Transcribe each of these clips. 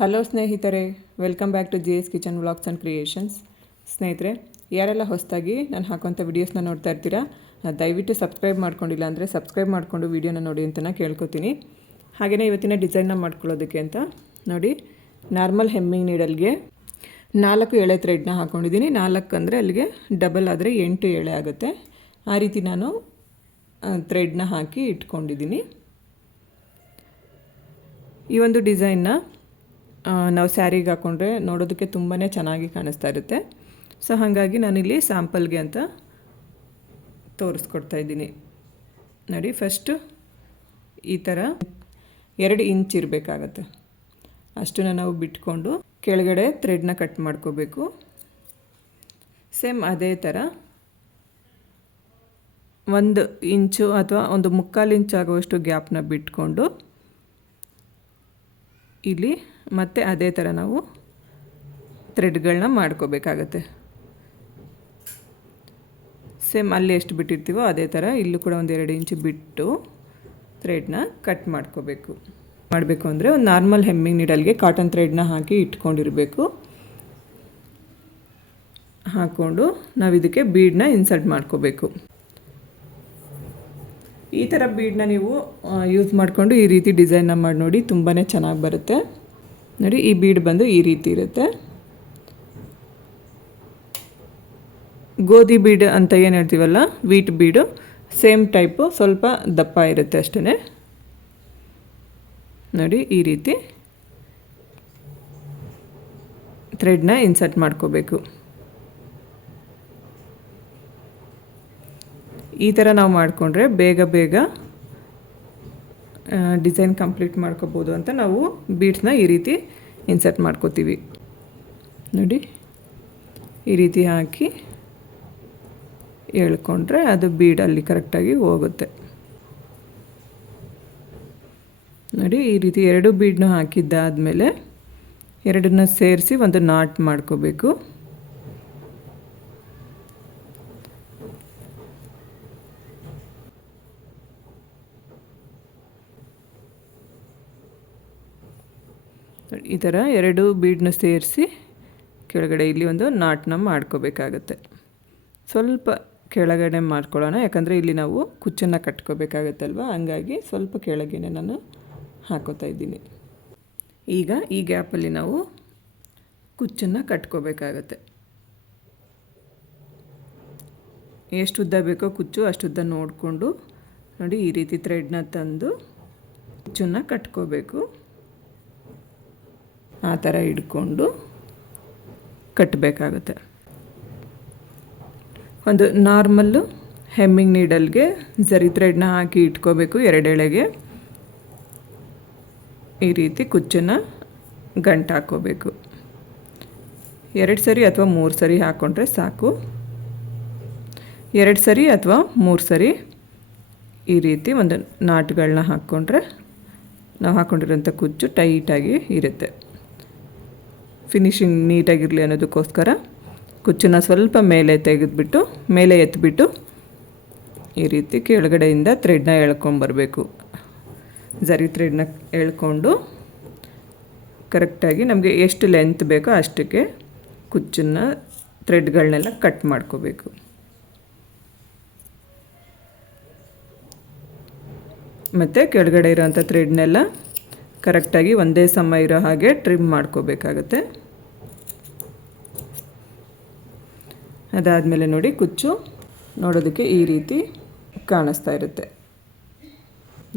Hello ಸ್ನೇಹಿತರೆ. Welcome back to G S kitchen vlogs and creations ಸ್ನೇಹಿತರೆ, ಯಾರೆಲ್ಲ ಹೊಸದಾಗಿ ನಾನು ಹಾಕೋಂಥ ವೀಡಿಯೋಸ್ನ ನೋಡ್ತಾ ಇರ್ತೀರಾ ದಯವಿಟ್ಟು ಸಬ್ಸ್ಕ್ರೈಬ್ ಮಾಡ್ಕೊಂಡಿಲ್ಲ ಅಂದರೆ ಸಬ್ಸ್ಕ್ರೈಬ್ ಮಾಡಿಕೊಂಡು ವೀಡಿಯೋನ ನೋಡಿ ಅಂತ ನಾನು ಕೇಳ್ಕೊತೀನಿ. ಹಾಗೆಯೇ ಇವತ್ತಿನ ಡಿಸೈನ್ನ ಮಾಡ್ಕೊಳ್ಳೋದಕ್ಕೆ ಅಂತ ನೋಡಿ ನಾರ್ಮಲ್ ಹೆಮ್ಮಿಂಗ್ ನೀಡಲ್ಗೆ ನಾಲ್ಕು ಎಳೆ ಥ್ರೆಡ್ನ ಹಾಕ್ಕೊಂಡಿದ್ದೀನಿ ನಾಲ್ಕು ಅಂದರೆ ಅಲ್ಲಿಗೆ ಡಬಲ್ ಆದರೆ ಎಂಟು ಎಳೆ ಆಗುತ್ತೆ. ಆ ರೀತಿ ನಾನು ಥ್ರೆಡ್ನ ಹಾಕಿ ಇಟ್ಕೊಂಡಿದ್ದೀನಿ. ಈ ಒಂದು ಡಿಸೈನ್ನ ನಾವು ಸ್ಯಾರಿಗೆ ಹಾಕ್ಕೊಂಡ್ರೆ ನೋಡೋದಕ್ಕೆ ತುಂಬಾ ಚೆನ್ನಾಗಿ ಕಾಣಿಸ್ತಾ ಇರುತ್ತೆ. ಸೊ ಹಾಗಾಗಿ ನಾನಿಲ್ಲಿ ಸ್ಯಾಂಪಲ್ಗೆ ಅಂತ ತೋರಿಸ್ಕೊಡ್ತಾ ಇದ್ದೀನಿ. ನೋಡಿ ಫಸ್ಟು ಈ ಥರ ಎರಡು ಇಂಚ್ ಇರಬೇಕಾಗತ್ತೆ. ಅಷ್ಟನ್ನು ನಾವು ಬಿಟ್ಕೊಂಡು ಕೆಳಗಡೆ ಥ್ರೆಡ್ನ ಕಟ್ ಮಾಡ್ಕೋಬೇಕು. ಸೇಮ್ ಅದೇ ಥರ ಒಂದು ಇಂಚು ಅಥವಾ ಒಂದು ಮುಕ್ಕಾಲು ಇಂಚ್ ಆಗುವಷ್ಟು ಗ್ಯಾಪ್ನ ಬಿಟ್ಕೊಂಡು ಇಲ್ಲಿ ಮತ್ತೆ ಅದೇ ಥರ ನಾವು ಥ್ರೆಡ್ಗಳನ್ನ ಮಾಡ್ಕೋಬೇಕಾಗತ್ತೆ. ಸೇಮ್ ಅಲ್ಲಿ ಎಷ್ಟು ಬಿಟ್ಟಿರ್ತೀವೋ ಅದೇ ಥರ ಇಲ್ಲೂ ಕೂಡ ಒಂದು ಎರಡು ಇಂಚು ಬಿಟ್ಟು ಥ್ರೆಡ್ನ ಕಟ್ ಮಾಡ್ಕೋಬೇಕು. ಮಾಡಬೇಕು ಅಂದರೆ ಒಂದು ನಾರ್ಮಲ್ ಹೆಮ್ಮಿಂಗ್ ನೀಡಲ್ಗೆ ಕಾಟನ್ ಥ್ರೆಡ್ನ ಹಾಕಿ ಇಟ್ಕೊಂಡಿರಬೇಕು. ಹಾಕ್ಕೊಂಡು ನಾವು ಇದಕ್ಕೆ ಬೀಡನ್ನ ಇನ್ಸರ್ಟ್ ಮಾಡ್ಕೋಬೇಕು. ಈ ಥರ ಬೀಡನ್ನ ನೀವು ಯೂಸ್ ಮಾಡಿಕೊಂಡು ಈ ರೀತಿ ಡಿಸೈನ್ನ ಮಾಡಿ ನೋಡಿ ತುಂಬಾ ಚೆನ್ನಾಗಿ ಬರುತ್ತೆ. ನೋಡಿ, ಈ ಬೀಡ್ ಬಂದು ಈ ರೀತಿ ಇರುತ್ತೆ. ಗೋಧಿ ಬೀಡ್ ಅಂತ ಏನು ಹೇಳ್ತೀವಲ್ಲ ವೀಟ್ ಬೀಡು ಸೇಮ್ ಟೈಪು ಸ್ವಲ್ಪ ದಪ್ಪ ಇರುತ್ತೆ ಅಷ್ಟೇ ನೋಡಿ, ಈ ರೀತಿ ಥ್ರೆಡ್ನ ಇನ್ಸರ್ಟ್ ಮಾಡ್ಕೋಬೇಕು. ಈ ಥರ ನಾವು ಮಾಡಿಕೊಂಡ್ರೆ ಬೇಗ ಬೇಗ ಡಿಸೈನ್ ಕಂಪ್ಲೀಟ್ ಮಾಡ್ಕೋಬೋದು ಅಂತ ನಾವು ಬೀಟ್ಸ್ನ ಈ ರೀತಿ ಇನ್ಸರ್ಟ್ ಮಾಡ್ಕೋತೀವಿ. ನೋಡಿ, ಈ ರೀತಿ ಹಾಕಿ ಎಳ್ಕೊಂಡ್ರೆ ಅದು ಬೀಡಲ್ಲಿ ಕರೆಕ್ಟಾಗಿ ಹೋಗುತ್ತೆ. ನೋಡಿ, ಈ ರೀತಿ ಎರಡು ಬೀಡನ್ನ ಹಾಕಿದ್ದಾದಮೇಲೆ ಎರಡನ್ನ ಸೇರಿಸಿ ಒಂದು ನಾಟ್ ಮಾಡ್ಕೋಬೇಕು. ಈ ಥರ ಎರಡು ಬೀಡನ್ನ ಸೇರಿಸಿ ಕೆಳಗಡೆ ಇಲ್ಲಿ ಒಂದು ನಾಟನ್ನ ಮಾಡ್ಕೋಬೇಕಾಗತ್ತೆ. ಸ್ವಲ್ಪ ಕೆಳಗಡೆ ಮಾಡ್ಕೊಳ್ಳೋಣ, ಯಾಕಂದರೆ ಇಲ್ಲಿ ನಾವು ಕುಚ್ಚನ್ನು ಕಟ್ಕೋಬೇಕಾಗತ್ತಲ್ವ? ಹಂಗಾಗಿ ಸ್ವಲ್ಪ ಕೆಳಗೇನೆ ನಾನು ಹಾಕೋತಾ ಇದ್ದೀನಿ. ಈಗ ಈ ಗ್ಯಾಪಲ್ಲಿ ನಾವು ಕುಚ್ಚನ್ನು ಕಟ್ಕೋಬೇಕಾಗತ್ತೆ. ಎಷ್ಟು ಉದ್ದ ಬೇಕೋ ಕುಚ್ಚು ಅಷ್ಟು ಉದ್ದ ನೋಡಿಕೊಂಡು ನೋಡಿ ಈ ರೀತಿ ಥ್ರೆಡ್ನ ತಂದು ಕುಚ್ಚನ್ನು ಕಟ್ಕೋಬೇಕು. ಆ ಥರ ಹಿಡ್ಕೊಂಡು ಕಟ್ಟಬೇಕಾಗುತ್ತೆ. ಒಂದು ನಾರ್ಮಲ್ಲು ಹೆಮ್ಮಿಂಗ್ ನೀಡಲ್ಗೆ ಜರಿ ಥ್ರೆಡ್ನ ಹಾಕಿ ಇಟ್ಕೋಬೇಕು ಎರಡೆಳೆಗೆ ಈ ರೀತಿ ಕುಚ್ಚನ್ನ ಗಂಟು ಹಾಕೋಬೇಕು ಎರಡು ಸರಿ ಅಥವಾ ಮೂರು ಸರಿ ಹಾಕ್ಕೊಂಡ್ರೆ ಸಾಕು. ಎರಡು ಸರಿ ಅಥವಾ ಮೂರು ಸರಿ ಈ ರೀತಿ ಒಂದು ನಾಟ್ಗಳನ್ನ ಹಾಕ್ಕೊಂಡ್ರೆ, ನಾವು ಹಾಕ್ಕೊಂಡಿರೋಂಥ ಕುಚ್ಚು ಟೈಟಾಗಿ ಇರುತ್ತೆ. ಫಿನಿಶಿಂಗ್ ನೀಟಾಗಿರಲಿ ಅನ್ನೋದಕ್ಕೋಸ್ಕರ ಕುಚ್ಚನ್ನ ಸ್ವಲ್ಪ ಮೇಲೆ ತೆಗೆದುಬಿಟ್ಟು, ಮೇಲೆ ಎತ್ತಿಬಿಟ್ಟು ಈ ರೀತಿ ಕೆಳಗಡೆಯಿಂದ ಥ್ರೆಡ್ನ ಎಳ್ಕೊಂಬರಬೇಕು ಜರಿ ಥ್ರೆಡ್ನ ಎಳ್ಕೊಂಡು ಕರೆಕ್ಟಾಗಿ ನಮಗೆ ಎಷ್ಟು ಲೆಂತ್ ಬೇಕೋ ಅಷ್ಟಕ್ಕೆ ಕುಚ್ಚನ್ನು ಥ್ರೆಡ್ಗಳನ್ನೆಲ್ಲ ಕಟ್ ಮಾಡ್ಕೋಬೇಕು. ಮತ್ತು ಕೆಳಗಡೆ ಇರೋಂಥ ಥ್ರೆಡ್ನೆಲ್ಲ ಕರೆಕ್ಟಾಗಿ ಒಂದೇ ಸಮ ಇರೋ ಹಾಗೆ ಟ್ರಿಮ್ ಮಾಡ್ಕೋಬೇಕಾಗತ್ತೆ. ಅದಾದಮೇಲೆ ನೋಡಿ ಕುಚ್ಚು ನೋಡೋದಕ್ಕೆ ಈ ರೀತಿ ಕಾಣಿಸ್ತಾ ಇರುತ್ತೆ.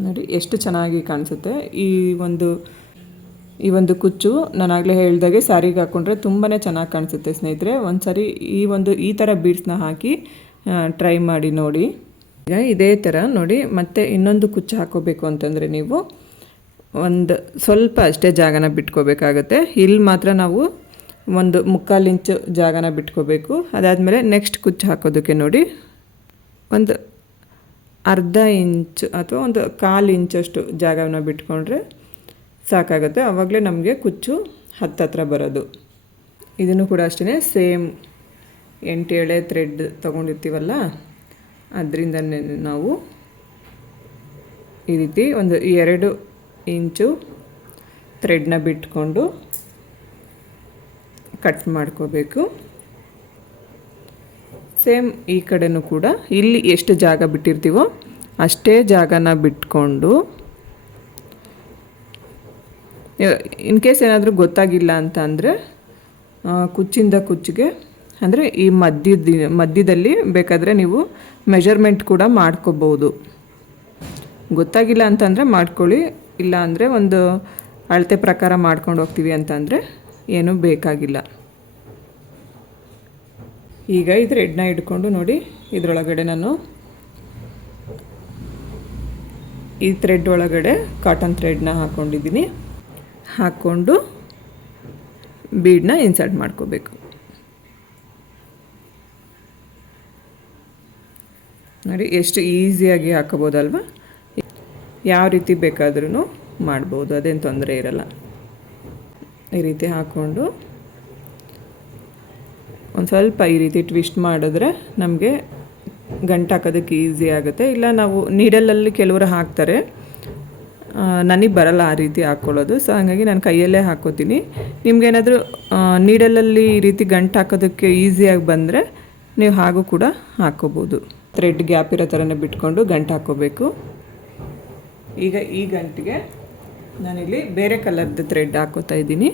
ನೋಡಿ ಎಷ್ಟು ಚೆನ್ನಾಗಿ ಕಾಣಿಸುತ್ತೆ. ಈ ಒಂದು ಈ ಒಂದು ಕುಚ್ಚು ನಾನಾಗಲೇ ಹೇಳಿದಾಗೆ ಸ್ಯಾರಿಗೆ ಹಾಕ್ಕೊಂಡ್ರೆ ತುಂಬಾ ಚೆನ್ನಾಗಿ ಕಾಣಿಸುತ್ತೆ ಸ್ನೇಹಿತರೆ. ಒಂದು ಸಾರಿ ಈ ಒಂದು, ಈ ಥರ ಬೀಡ್ಸ್ನ ಹಾಕಿ ಟ್ರೈ ಮಾಡಿ ನೋಡಿ. ಈಗ ಇದೇ ಥರ ನೋಡಿ ಮತ್ತೆ ಇನ್ನೊಂದು ಕುಚ್ಚು ಹಾಕೋಬೇಕು ಅಂತಂದರೆ ನೀವು ಒಂದು ಸ್ವಲ್ಪ ಅಷ್ಟೇ ಜಾಗನ ಬಿಟ್ಕೋಬೇಕಾಗತ್ತೆ. ಇಲ್ಲಿ ಮಾತ್ರ ನಾವು ಒಂದು ಮುಕ್ಕಾಲು ಇಂಚು ಜಾಗನ ಬಿಟ್ಕೋಬೇಕು. ಅದಾದಮೇಲೆ ನೆಕ್ಸ್ಟ್ ಕುಚ್ಚು ಹಾಕೋದಕ್ಕೆ ನೋಡಿ. ಒಂದು ಅರ್ಧ ಇಂಚು ಅಥವಾ ಒಂದು ಕಾಲು ಇಂಚಷ್ಟು ಜಾಗವನ್ನು ಬಿಟ್ಕೊಂಡ್ರೆ ಸಾಕಾಗುತ್ತೆ. ಆವಾಗಲೇ ನಮಗೆ ಕುಚ್ಚು ಹತ್ತತ್ರ ಬರೋದು. ಇದನ್ನು ಕೂಡ ಅಷ್ಟೇ ಸೇಮ್ ಎಂಟು ಎಳೆ ಥ್ರೆಡ್ ತೊಗೊಂಡಿರ್ತೀವಲ್ಲ, ಅದರಿಂದ ನಾವು ಈ ರೀತಿ ಒಂದು ಎರಡು ಇಂಚು ಥ್ರೆಡ್ನ ಬಿಟ್ಕೊಂಡು ಕಟ್ ಮಾಡ್ಕೋಬೇಕು. ಸೇಮ್ ಈ ಕಡೆನೂ ಕೂಡ ಇಲ್ಲಿ ಎಷ್ಟು ಜಾಗ ಬಿಟ್ಟಿರ್ತೀವೋ ಅಷ್ಟೇ ಜಾಗನ ಬಿಟ್ಕೊಂಡು ಇನ್ ಕೇಸ್ ಏನಾದರೂ ಗೊತ್ತಾಗಿಲ್ಲ ಅಂತ ಅಂದರೆ ಕುಚ್ಚಿಂದ ಕುಚ್ಚಿಗೆ, ಅಂದರೆ ಈ ಮಧ್ಯದ, ಮಧ್ಯದಲ್ಲಿ ಬೇಕಾದರೆ ನೀವು ಮೆಜರ್ಮೆಂಟ್ ಕೂಡ ಮಾಡ್ಕೋಬೋದು. ಗೊತ್ತಾಗಿಲ್ಲ ಅಂತಂದರೆ ಮಾಡ್ಕೊಳ್ಳಿ ಇಲ್ಲ ಅಂದರೆ ಒಂದು ಅಳತೆ ಪ್ರಕಾರ ಮಾಡ್ಕೊಂಡು ಹೋಗ್ತೀವಿ ಅಂತಂದರೆ ಏನೂ ಬೇಕಾಗಿಲ್ಲ. ಈಗ ಈ ಥ್ರೆಡ್ನ ಇಟ್ಕೊಂಡು ನೋಡಿ, ಇದರೊಳಗಡೆ ನಾನು ಈ ಥ್ರೆಡ್ ಒಳಗಡೆ ಕಾಟನ್ ಥ್ರೆಡ್ನ ಹಾಕ್ಕೊಂಡಿದ್ದೀನಿ ಹಾಕ್ಕೊಂಡು ಬೀಡನ್ನ ಇನ್ಸರ್ಟ್ ಮಾಡ್ಕೋಬೇಕು. ನೋಡಿ, ಎಷ್ಟು ಈಸಿಯಾಗಿ ಹಾಕೋಬೋದಲ್ವ ಯಾವ ರೀತಿ ಬೇಕಾದ್ರೂ ಮಾಡ್ಬೋದು, ಅದೇನು ತೊಂದರೆ ಇರಲ್ಲ. ಈ ರೀತಿ ಹಾಕ್ಕೊಂಡು ಒಂದು ಸ್ವಲ್ಪ ಈ ರೀತಿ ಟ್ವಿಸ್ಟ್ ಮಾಡಿದ್ರೆ ನಮಗೆ ಗಂಟು ಹಾಕೋದಕ್ಕೆ ಈಸಿ ಆಗುತ್ತೆ. ಇಲ್ಲ, ನಾವು ನೀಡಲಲ್ಲಿ ಕೆಲವರು ಹಾಕ್ತಾರೆ. ನನಗೆ ಬರಲ್ಲ ಆ ರೀತಿ ಹಾಕ್ಕೊಳ್ಳೋದು ಸೊ ಹಾಗಾಗಿ ನಾನು ಕೈಯಲ್ಲೇ ಹಾಕ್ಕೋತೀನಿ ನಿಮಗೇನಾದರೂ ನೀಡಲಲ್ಲಿ ಈ ರೀತಿ ಗಂಟು ಹಾಕೋದಕ್ಕೆ ಈಸಿಯಾಗಿ ಬಂದರೆ ನೀವು ಹಾಗೂ ಕೂಡ ಹಾಕ್ಕೋಬೋದು ಥ್ರೆಡ್ ಗ್ಯಾಪ್ ಇರೋ ಥರನೇ ಬಿಟ್ಕೊಂಡು ಗಂಟು ಹಾಕ್ಕೋಬೇಕು ಈಗ ಈ ಗಂಟಿಗೆ ನಾನಿಲ್ಲಿ ಬೇರೆ ಕಲರ್ದು ಥ್ರೆಡ್ ಹಾಕೋತಾ ಇದ್ದೀನಿ.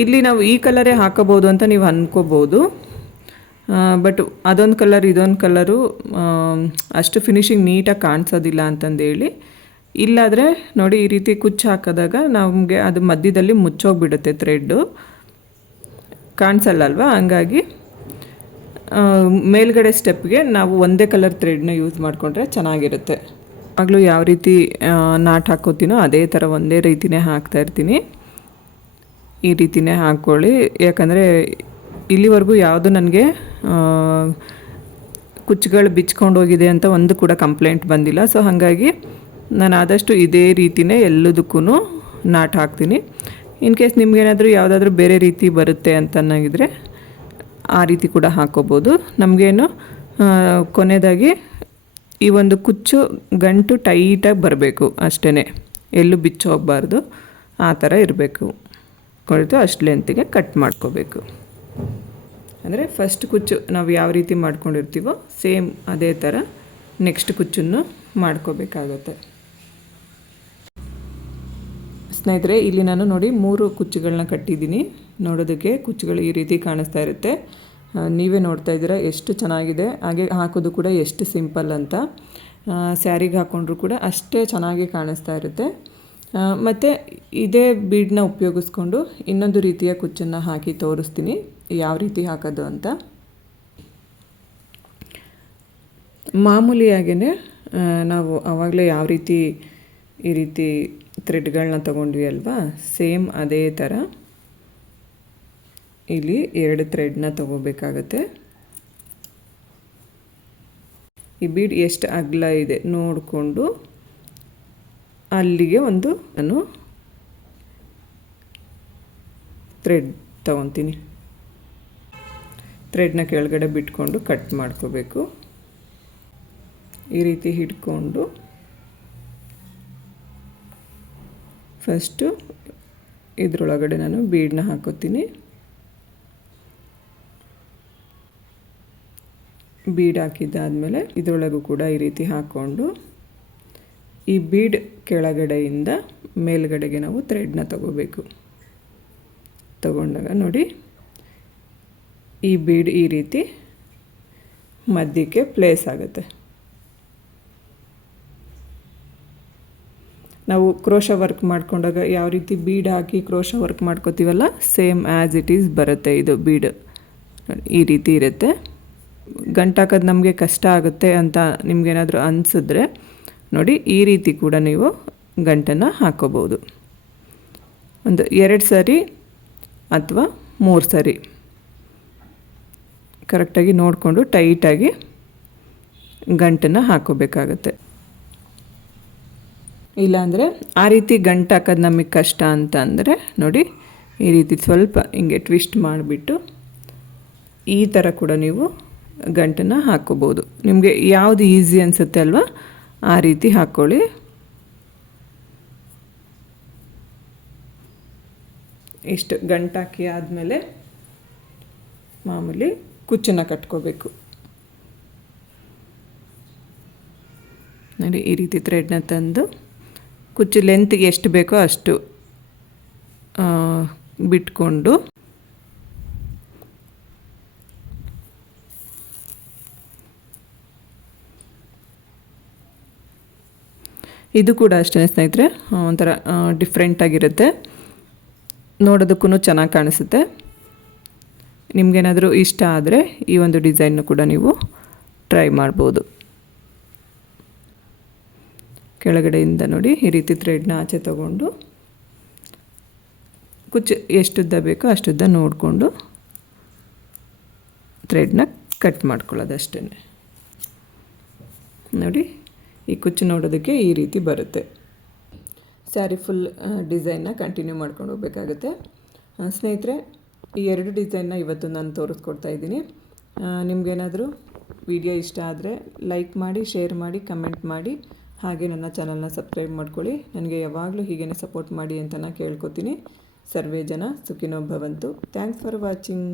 ಇಲ್ಲಿ ನಾವು ಈ ಕಲರೇ ಹಾಕೋಬೋದು ಅಂತ ನೀವು ಅಂದ್ಕೋಬೋದು ಬಟ್ ಅದೊಂದು ಕಲರ್ ಇದೊಂದು ಕಲರು ಅಷ್ಟು ಫಿನಿಶಿಂಗ್ ನೀಟಾಗಿ ಕಾಣಿಸೋದಿಲ್ಲ ಅಂತಂದೇಳಿ ಇಲ್ಲಾದರೆ ನೋಡಿ ಈ ರೀತಿ ಕುಚ್ಚು ಹಾಕಿದಾಗ ನಮಗೆ ಅದು ಮಧ್ಯದಲ್ಲಿ ಮುಚ್ಚೋಗಿಬಿಡುತ್ತೆ ಥ್ರೆಡ್ಡು ಕಾಣಿಸಲ್ಲ ಅಲ್ವಾ ಹಂಗಾಗಿ ಮೇಲ್ಗಡೆ ಸ್ಟೆಪ್ಗೆ ನಾವು ಒಂದೇ ಕಲರ್ ಥ್ರೆಡ್ನ ಯೂಸ್ ಮಾಡಿಕೊಂಡ್ರೆ ಚೆನ್ನಾಗಿರುತ್ತೆ. ಆಗಲೂ ಯಾವ ರೀತಿ ನಾಟ್ ಹಾಕೋತೀನೋ ಅದೇ ಥರ ಒಂದೇ ರೀತಿನೇ ಹಾಕ್ತಾ ಇರ್ತೀನಿ. ಈ ರೀತಿನೇ ಹಾಕ್ಕೊಳ್ಳಿ ಯಾಕಂದರೆ ಇಲ್ಲಿವರೆಗೂ ಯಾವುದು ನನಗೆ ಕುಚ್ಚುಗಳು ಬಿಚ್ಕೊಂಡು ಹೋಗಿದೆ ಅಂತ ಒಂದು ಕೂಡ ಕಂಪ್ಲೇಂಟ್ ಬಂದಿಲ್ಲ. ಸೊ, ಹಾಗಾಗಿ ನಾನು ಆದಷ್ಟು ಇದೇ ರೀತಿನೇ ಎಲ್ಲದಕ್ಕೂ ನಾಟ್ ಹಾಕ್ತೀನಿ. ಇನ್ ಕೇಸ್ ನಿಮಗೇನಾದರೂ ಯಾವುದಾದ್ರೂ ಬೇರೆ ರೀತಿ ಬರುತ್ತೆ ಅಂತ ಅನ್ನಂಗಿದ್ರೆ ಆ ರೀತಿ ಕೂಡ ಹಾಕೋಬೋದು. ನಮಗೇನು ಕೊನೆಯದಾಗಿ ಈ ಒಂದು ಕುಚ್ಚು ಗಂಟು ಟೈಟಾಗಿ ಬರಬೇಕು ಅಷ್ಟೇ ಎಲ್ಲೂ ಬಿಚ್ಚು ಹೋಗಬಾರ್ದು. ಆ ಥರ ಇರಬೇಕು. ಕೊಳೆತು ಅಷ್ಟು ಲೆಂತಿಗೆ ಕಟ್ ಮಾಡ್ಕೋಬೇಕು. ಅಂದರೆ ಫಸ್ಟ್ ಕುಚ್ಚು ನಾವು ಯಾವ ರೀತಿ ಮಾಡ್ಕೊಂಡಿರ್ತೀವೋ ಸೇಮ್ ಅದೇ ಥರ ನೆಕ್ಸ್ಟ್ ಕುಚ್ಚನ್ನು ಮಾಡ್ಕೋಬೇಕಾಗತ್ತೆ. ಸ್ನೇಹಿತರೆ, ಇಲ್ಲಿ ನಾನು ನೋಡಿ ಮೂರು ಕುಚ್ಚುಗಳನ್ನ ಕಟ್ಟಿದ್ದೀನಿ. ನೋಡೋದಕ್ಕೆ ಕುಚ್ಚುಗಳು ಈ ರೀತಿ ಕಾಣಿಸ್ತಾ ಇರುತ್ತೆ. ನೀವೇ ನೋಡ್ತಾ ಇದ್ದೀರಾ, ಎಷ್ಟು ಚೆನ್ನಾಗಿದೆ. ಹಾಗೆ ಹಾಕೋದು ಕೂಡ ಎಷ್ಟು ಸಿಂಪಲ್ ಅಂತ. ಸ್ಯಾರಿಗೆ ಹಾಕ್ಕೊಂಡ್ರು ಕೂಡ ಅಷ್ಟೇ ಚೆನ್ನಾಗಿ ಕಾಣಿಸ್ತಾ ಇರುತ್ತೆ. ಮತ್ತು ಇದೇ ಬೀಡನ್ನ ಉಪಯೋಗಿಸ್ಕೊಂಡು ಇನ್ನೊಂದು ರೀತಿಯ ಕುಚ್ಚನ್ನು ಹಾಕಿ ತೋರಿಸ್ತೀನಿ, ಯಾವ ರೀತಿ ಹಾಕೋದು ಅಂತ. ಮಾಮೂಲಿಯಾಗೇ ನಾವು ಆವಾಗಲೇ ಯಾವ ರೀತಿ ಈ ರೀತಿ ಥ್ರೆಡ್ಗಳನ್ನ ತಗೊಂಡ್ವಿ ಅಲ್ವಾ, ಸೇಮ್ ಅದೇ ಥರ. ಇಲ್ಲಿ ಎರಡು ಥ್ರೆಡ್ನ ತೊಗೋಬೇಕಾಗತ್ತೆ. ಈ ಬೀಡ್ ಎಷ್ಟು ಅಗಲ ಇದೆ ನೋಡಿಕೊಂಡು ಅಲ್ಲಿಗೆ ಒಂದು ನಾನು ಥ್ರೆಡ್ ತಗೊತೀನಿ. ಥ್ರೆಡ್ನ ಕೆಳಗಡೆ ಬಿಟ್ಕೊಂಡು ಕಟ್ ಮಾಡ್ಕೋಬೇಕು. ಈ ರೀತಿ ಹಿಡ್ಕೊಂಡು ಫಸ್ಟು ಇದರೊಳಗಡೆ ನಾನು ಬೀಡನ್ನ ಹಾಕೋತೀನಿ. ಬೀಡ್ ಹಾಕಿದ್ದಾದಮೇಲೆ ಇದರೊಳಗೂ ಕೂಡ ಈ ರೀತಿ ಹಾಕ್ಕೊಂಡು ಈ ಬೀಡ್ ಕೆಳಗಡೆಯಿಂದ ಮೇಲ್ಗಡೆಗೆ ನಾವು ಥ್ರೆಡ್ನ ತಗೋಬೇಕು. ತಗೊಂಡಾಗ ನೋಡಿ, ಈ ಬೀಡ್ ಈ ರೀತಿ ಮಧ್ಯಕ್ಕೆ ಪ್ಲೇಸ್ ಆಗುತ್ತೆ. ನಾವು ಕ್ರೋಶ ವರ್ಕ್ ಮಾಡ್ಕೊಂಡಾಗ ಯಾವ ರೀತಿ ಬೀಡ್ ಹಾಕಿ ಕ್ರೋಶ ವರ್ಕ್ ಮಾಡ್ಕೋತೀವಲ್ಲ ಸೇಮ್ ಆ್ಯಸ್ ಇಟ್ ಈಸ್ ಬರುತ್ತೆ ಇದು ಬೀಡ್. ಈ ರೀತಿ ಇರುತ್ತೆ. ಗಂಟಾಕೋದು ನಮಗೆ ಕಷ್ಟ ಆಗುತ್ತೆ ಅಂತ ನಿಮಗೇನಾದರೂ ಅನಿಸಿದ್ರೆ ನೋಡಿ ಈ ರೀತಿ ಕೂಡ ನೀವು ಗಂಟನ್ನು ಹಾಕೋಬೋದು ಒಂದು ಎರಡು ಸರಿ ಅಥವಾ ಮೂರು ಸರಿ ಕರೆಕ್ಟಾಗಿ ನೋಡಿಕೊಂಡು ಟೈಟಾಗಿ ಗಂಟನ್ನು ಹಾಕೋಬೇಕಾಗತ್ತೆ. ಇಲ್ಲಾಂದರೆ ಆ ರೀತಿ ಗಂಟು ಹಾಕೋದು ನಮಗೆ ಕಷ್ಟ ಅಂತ ಅಂದರೆ ನೋಡಿ ಈ ರೀತಿ ಸ್ವಲ್ಪ ಹಿಂಗೆ ಟ್ವಿಸ್ಟ್ ಮಾಡಿಬಿಟ್ಟು ಈ ಥರ ಕೂಡ ನೀವು ಗಂಟನ್ನು ಹಾಕ್ಕೋಬೋದು. ನಿಮಗೆ ಯಾವುದು ಈಸಿ ಅನಿಸುತ್ತೆ ಅಲ್ವಾ? ಆ ರೀತಿ ಹಾಕ್ಕೊಳ್ಳಿ. ಇಷ್ಟು ಗಂಟಾಕಿ ಆದಮೇಲೆ ಮಾಮೂಲಿ ಕುಚ್ಚನ್ನ ಕಟ್ಕೋಬೇಕು. ನೋಡಿ, ಈ ರೀತಿ ಥ್ರೆಡ್ನ ತಂದು ಕುಚ್ಚು ಲೆಂತ್ಗೆ ಎಷ್ಟು ಬೇಕೋ ಅಷ್ಟು ಬಿಟ್ಕೊಂಡು ಇದು ಕೂಡ ಅಷ್ಟೇ ಸ್ನೇಹಿತರೆ ಒಂಥರ ಡಿಫ್ರೆಂಟಾಗಿರುತ್ತೆ ನೋಡೋದಕ್ಕೂ ಚೆನ್ನಾಗಿ ಕಾಣಿಸುತ್ತೆ. ನಿಮಗೇನಾದರೂ ಇಷ್ಟ ಆದರೆ ಈ ಒಂದು ಡಿಸೈನ್ನು ಕೂಡ ನೀವು ಟ್ರೈ ಮಾಡ್ಬೋದು. ಕೆಳಗಡೆಯಿಂದ ನೋಡಿ, ಈ ರೀತಿ ಥ್ರೆಡ್ನ ಆಚೆ ತಗೊಂಡು, ಕುಚ್ಚು ಎಷ್ಟುದ್ದ ಬೇಕೋ ಅಷ್ಟುದ್ದ ನೋಡಿಕೊಂಡು ಥ್ರೆಡ್ನ ಕಟ್ ಮಾಡ್ಕೊಳ್ಳೋದು ಅಷ್ಟೇ ನೋಡಿ ಈ ಕುಚ್ಚು ನೋಡೋದಕ್ಕೆ ಈ ರೀತಿ ಬರುತ್ತೆ. ಸ್ಯಾರಿ ಫುಲ್ ಡಿಸೈನ್ನ ಕಂಟಿನ್ಯೂ ಮಾಡ್ಕೊಂಡು ಹೋಗಬೇಕಾಗುತ್ತೆ. ಸ್ನೇಹಿತರೆ, ಈ ಎರಡು ಡಿಸೈನ್ನ ಇವತ್ತು ನಾನು ತೋರಿಸ್ಕೊಡ್ತಾ ಇದ್ದೀನಿ. ನಿಮಗೇನಾದರೂ ವಿಡಿಯೋ ಇಷ್ಟ ಆದರೆ ಲೈಕ್ ಮಾಡಿ ಶೇರ್ ಮಾಡಿ ಕಮೆಂಟ್ ಮಾಡಿ. ಹಾಗೆ ನನ್ನ ಚಾನಲ್ನ ಸಬ್ಸ್ಕ್ರೈಬ್ ಮಾಡ್ಕೊಳ್ಳಿ. ನನಗೆ ಯಾವಾಗಲೂ ಹೀಗೇ ಸಪೋರ್ಟ್ ಮಾಡಿ ಅಂತ ನಾನು ಕೇಳ್ಕೊತೀನಿ. ಸರ್ವೇ ಜನ ಸುಖಿನೋ ಭವಂತು. Thanks for watching